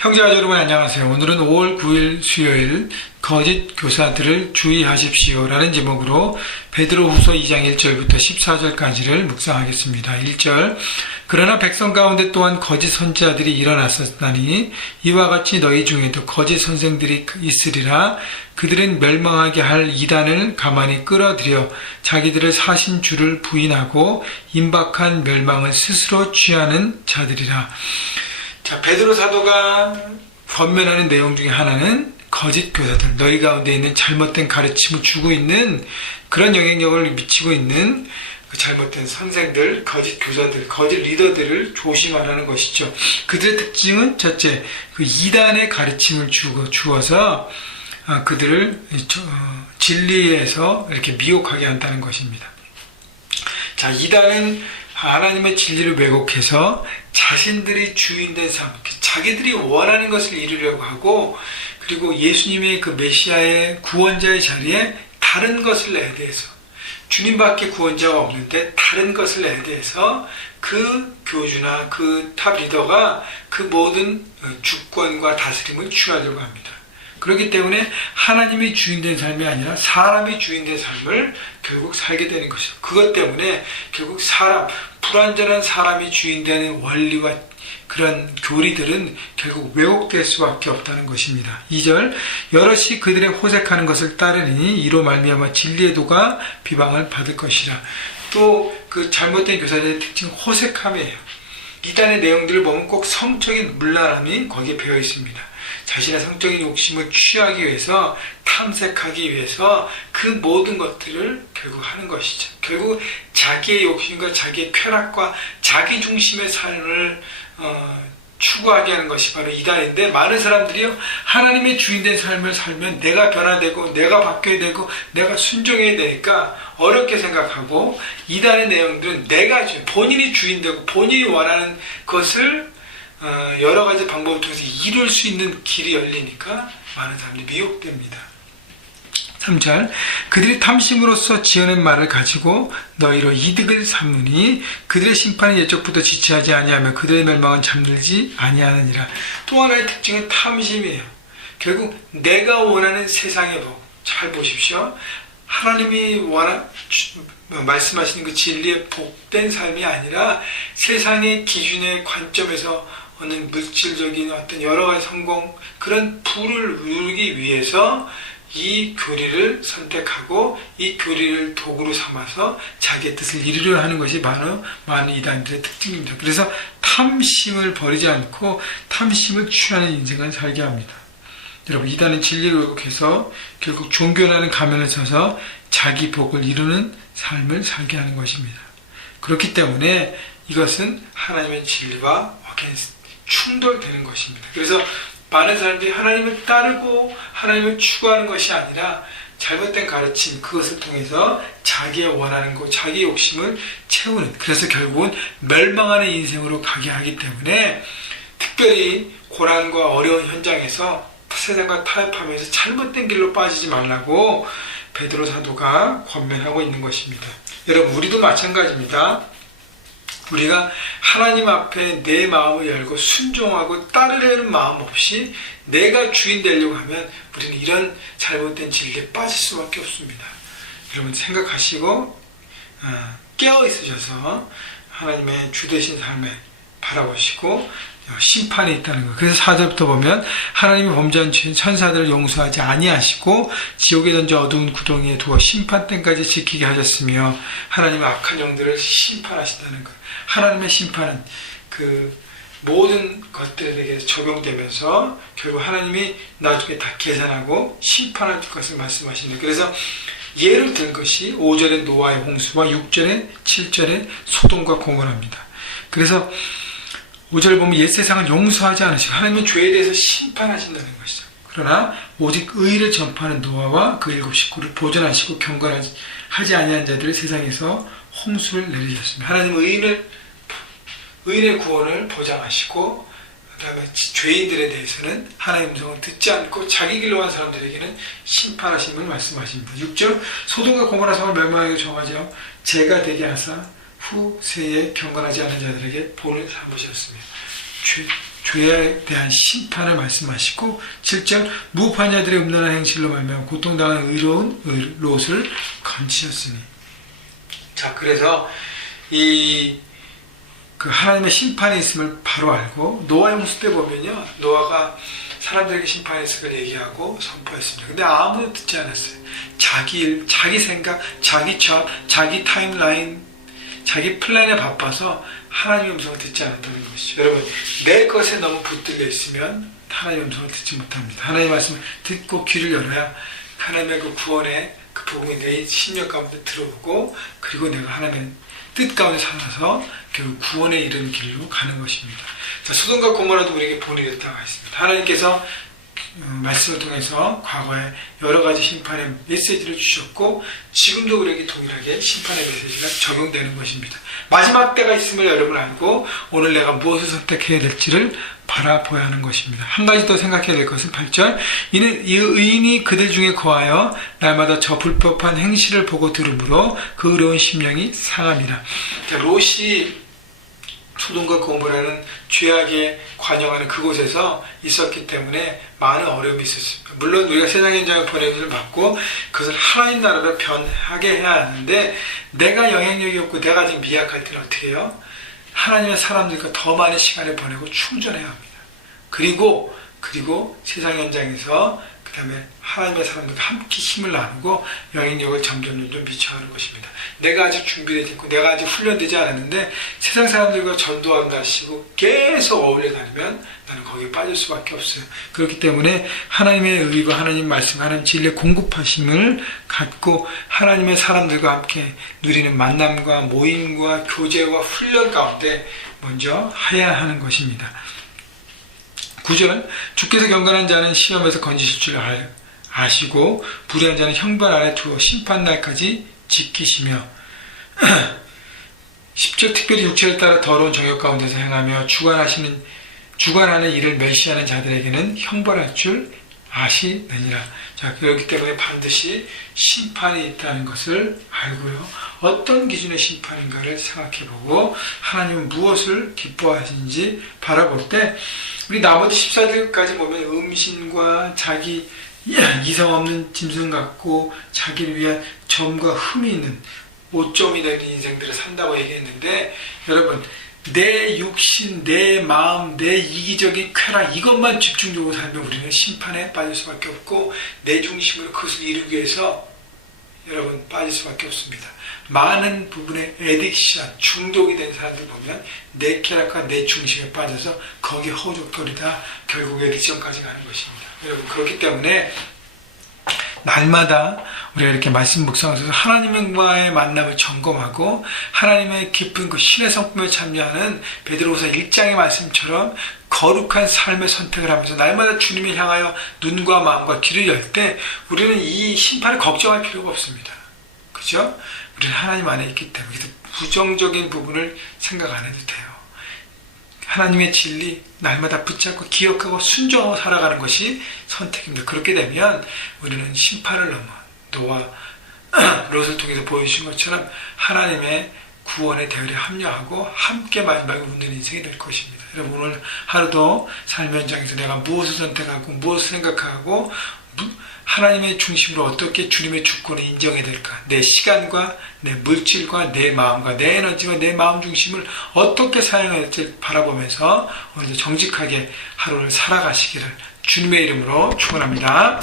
형제와 여러분 안녕하세요. 오늘은 5월 9일 수요일 거짓 교사들을 주의하십시오 라는 제목으로 베드로후서 2장 1절부터 14절까지를 묵상하겠습니다. 1절 그러나 백성 가운데 또한 거짓 선지자들이 일어났었나니 이와 같이 너희 중에도 거짓 선생들이 있으리라. 그들은 멸망하게 할 이단을 가만히 끌어들여 자기들을 사신 주를 부인하고 임박한 멸망을 스스로 취하는 자들이라. 자, 베드로 사도가 권면하는 내용 중에 하나는 거짓 교사들, 너희 가운데 있는 잘못된 가르침을 주고 있는 그런 영향력을 미치고 있는 그 잘못된 선생들, 거짓 교사들, 거짓 리더들을 조심하라는 것이죠. 그들의 특징은 첫째, 그 이단의 가르침을 주어서 그들을 진리에서 이렇게 미혹하게 한다는 것입니다. 자, 이단은 하나님의 진리를 왜곡해서 자신들이 주인된 삶, 자기들이 원하는 것을 이루려고 하고, 그리고 예수님의 그 메시아의 구원자의 자리에 다른 것을 내야 돼서, 주님밖에 구원자가 없는데 다른 것을 내야 돼서 그 교주나 그 탑 리더가 그 모든 주권과 다스림을 취하려고 합니다. 그렇기 때문에 하나님이 주인된 삶이 아니라 사람이 주인된 삶을 결국 살게 되는 것이죠. 그것 때문에 결국 불완전한 사람이 주인되는 원리와 그런 교리들은 결국 왜곡될 수밖에 없다는 것입니다. 2절 여럿이 그들의 호색하는 것을 따르니 이로 말미암아 진리의 도가 비방을 받을 것이라. 또 그 잘못된 교사들의 특징은 호색함이에요. 이단의 내용들을 보면 꼭 성적인 문란함이 거기에 배어 있습니다. 자신의 성적인 욕심을 취하기 위해서, 탐색하기 위해서 그 모든 것들을 결국 하는 것이죠. 결국 자기의 욕심과 자기의 쾌락과 자기 중심의 삶을 추구하게 하는 것이 바로 이단인데, 많은 사람들이요, 하나님의 주인된 삶을 살면 내가 변화되고 내가 바뀌어야 되고 내가 순종해야 되니까 어렵게 생각하고, 이단의 내용들은 본인이 주인되고 본인이 원하는 것을 여러 가지 방법을 통해서 이룰 수 있는 길이 열리니까 많은 사람들이 미혹됩니다. 3절 그들이 탐심으로써 지어낸 말을 가지고 너희로 이득을 삼으니 그들의 심판은 예적부터 지체하지 아니하며 그들의 멸망은 잠들지 아니하느니라. 또 하나의 특징은 탐심이에요. 결국 내가 원하는 세상의 복, 잘 보십시오. 하나님이 말씀하시는 그 진리의 복된 삶이 아니라 세상의 기준의 관점에서 얻는 물질적인 어떤 여러 가지 성공, 그런 부를 누리기 위해서 이 교리를 선택하고 이 교리를 도구로 삼아서 자기의 뜻을 이루려 하는 것이 많은 이단들의 특징입니다. 그래서 탐심을 버리지 않고 탐심을 취하는 인생을 살게 합니다. 여러분, 이단은 진리를 왜곡해서 결국 종교라는 가면을 써서 자기 복을 이루는 삶을 살게 하는 것입니다. 그렇기 때문에 이것은 하나님의 진리와 충돌되는 것입니다. 그래서 많은 사람들이 하나님을 따르고 하나님을 추구하는 것이 아니라 잘못된 가르침, 그것을 통해서 자기의 원하는 것, 자기의 욕심을 채우는, 그래서 결국은 멸망하는 인생으로 가게 하기 때문에, 특별히 고난과 어려운 현장에서 세상과 타협하면서 잘못된 길로 빠지지 말라고 베드로 사도가 권면하고 있는 것입니다. 여러분, 우리도 마찬가지입니다. 우리가 하나님 앞에 내 마음을 열고 순종하고 따르려는 마음 없이 내가 주인 되려고 하면 우리는 이런 잘못된 진리에 빠질 수밖에 없습니다. 여러분, 생각하시고 깨어 있으셔서 하나님의 주되신 삶에 바라보시고 심판이 있다는 것. 그래서 4절부터 보면 하나님이 범죄한 천사들을 용서하지 아니하시고 지옥에 던져 어두운 구덩이에 두어 심판때까지 지키게 하셨으며 하나님의 악한 영들을 심판하신다는 것. 하나님의 심판은 그 모든 것들에게 적용되면서 결국 하나님이 나중에 다 계산하고 심판할 것을 말씀하십니다. 그래서 예를 든 것이 5절의 노아의 홍수와 6절의 7절의 소돔과 고모라입니다. 그래서 5절 보면 옛세상을 용서하지 않으시고 하나님은 죄에 대해서 심판하신다는 것이죠. 그러나 오직 의를 전파하는 노아와 그 7 식구를 보존하시고 경건하지 아니한 자들을 세상에서 홍수를 내리셨습니다. 하나님은 의인의 구원을 보장하시고, 그 다음에 죄인들에 대해서는 하나님의 음성을 듣지 않고 자기 길로 간 사람들에게는 심판하심을 말씀하십니다. 6절 소돔과 고모라 성을 멸망하게 정하죠. 죄가 되게 하사 후세에 경건하지 않은 자들에게 본을 삼으셨으며, 죄에 대한 심판을 말씀하시고 7절 무고한 자들의 음란한 행실로 말미암아 고통당하는 의로운 롯을 건지셨으니. 자, 그래서 그 하나님의 심판이 있음을 바로 알고 노아 홍수 때 보면요, 노아가 사람들에게 심판이 있음을 얘기하고 선포했습니다. 근데 아무도 듣지 않았어요. 자기 일, 자기 생각, 자기 잡, 자기 타임라인, 자기 플랜에 바빠서 하나님의 음성을 듣지 않았다는 것이죠. 여러분, 내 것에 너무 붙들려 있으면 하나님의 음성을 듣지 못합니다. 하나님의 말씀을 듣고 귀를 열어야 하나님의 그 구원의 그 복음이 내 심령 가운데 들어오고, 그리고 내가 하나님의 뜻 가운데 살아서 결국 구원에 이르는 길로 가는 것입니다. 자, 소돔과 고모라도 우리에게 본이 됐다고 했습니다. 하나님께서 말씀을 통해서 과거에 여러 가지 심판의 메시지를 주셨고, 지금도 우리에게 동일하게 심판의 메시지가 적용되는 것입니다. 마지막 때가 있음을 여러분 알고 오늘 내가 무엇을 선택해야 될지를 바라보아야 하는 것입니다. 한 가지 더 생각해야 될 것은 8절 이는 이 의인이 그들 중에 거하여 날마다 저 불법한 행실을 보고 들으므로 그 의로운 심령이 상함이라. 롯이 소돔과 고모라는 죄악에 관영하는 그곳에서 있었기 때문에 많은 어려움이 있었습니다. 물론 우리가 세상 현장에 보내기를 받고 그것을 하나님 나라로 변하게 해야 하는데, 내가 영향력이 없고 내가 지금 미약할 때는 어떻게 해요? 하나님의 사람들과 더 많은 시간을 보내고 충전해야 합니다. 그리고 세상 현장에서 그 다음에 하나님의 사람들과 함께 힘을 나누고 영향력을 점점 미쳐가는 것입니다. 내가 아직 준비되지 않고 내가 아직 훈련되지 않았는데 세상 사람들과 전도한다 하시고 계속 어울려 다니면 나는 거기에 빠질 수밖에 없어요. 그렇기 때문에 하나님의 의와 하나님 말씀, 하나님 진리의 공급하심을 갖고 하나님의 사람들과 함께 누리는 만남과 모임과 교제와 훈련 가운데 먼저 해야 하는 것입니다. 9절 주께서 경건한 자는 시험에서 건지실 줄 아시고 불의한 자는 형벌 아래 두어 심판날까지 지키시며 10절 특별히 육체를 따라 더러운 정욕 가운데서 행하며 주관하는 일을 멸시하는 자들에게는 형벌할 줄 아시느니라. 자, 그렇기 때문에 반드시 심판이 있다는 것을 알고요, 어떤 기준의 심판인가를 생각해보고 하나님은 무엇을 기뻐하시는지 바라볼 때, 우리 나머지 14절까지 보면 음신과 자기 이성 없는 짐승 같고 자기를 위한 점과 흠이 있는 오점이 되는 인생들을 산다고 얘기했는데, 여러분, 내 육신, 내 마음, 내 이기적인 쾌락, 이것만 집중적으로 살면 우리는 심판에 빠질 수밖에 없고, 내 중심으로 그것을 이루기 위해서 여러분 빠질 수밖에 없습니다. 많은 부분에 에딕션, 중독이 된 사람들 보면 내 쾌락과 내 중심에 빠져서 거기에 허우적거리다 결국 에딕션까지 가는 것입니다. 여러분, 그렇기 때문에 날마다 우리가 이렇게 말씀 묵상하면서 하나님과의 만남을 점검하고 하나님의 깊은 그 신의 성품에 참여하는 베드로후서 1장의 말씀처럼 거룩한 삶의 선택을 하면서 날마다 주님을 향하여 눈과 마음과 귀를 열 때 우리는 이 심판을 걱정할 필요가 없습니다. 그죠? 우리는 하나님 안에 있기 때문에 부정적인 부분을 생각 안 해도 돼요. 하나님의 진리 날마다 붙잡고 기억하고 순종하고 살아가는 것이 선택입니다. 그렇게 되면 우리는 심판을 넘어 노아 롯을 통해서 보여주신 것처럼 하나님의 구원의 대열에 합류하고 함께 마지막에 웃는 인생이 될 것입니다. 여러분, 오늘 하루도 삶의 현장에서 내가 무엇을 선택하고 무엇을 생각하고 하나님의 중심으로 어떻게 주님의 주권을 인정해야 될까, 내 시간과 내 물질과 내 마음과 내 에너지와 내 마음 중심을 어떻게 사용해야 될지 바라보면서 오늘도 정직하게 하루를 살아가시기를 주님의 이름으로 축원합니다.